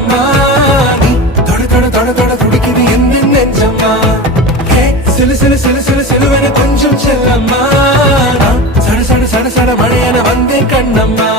கண்ணம்மா நீ தொட தொட தொட தொட துடிக்குது எந்த நெஞ்சம்மா சிலு சிலு சிலு சிலு சிலுவென கொஞ்சம் செல்லம்மா சட சட சட சட மழையென வந்தேன் கண்ணம்மா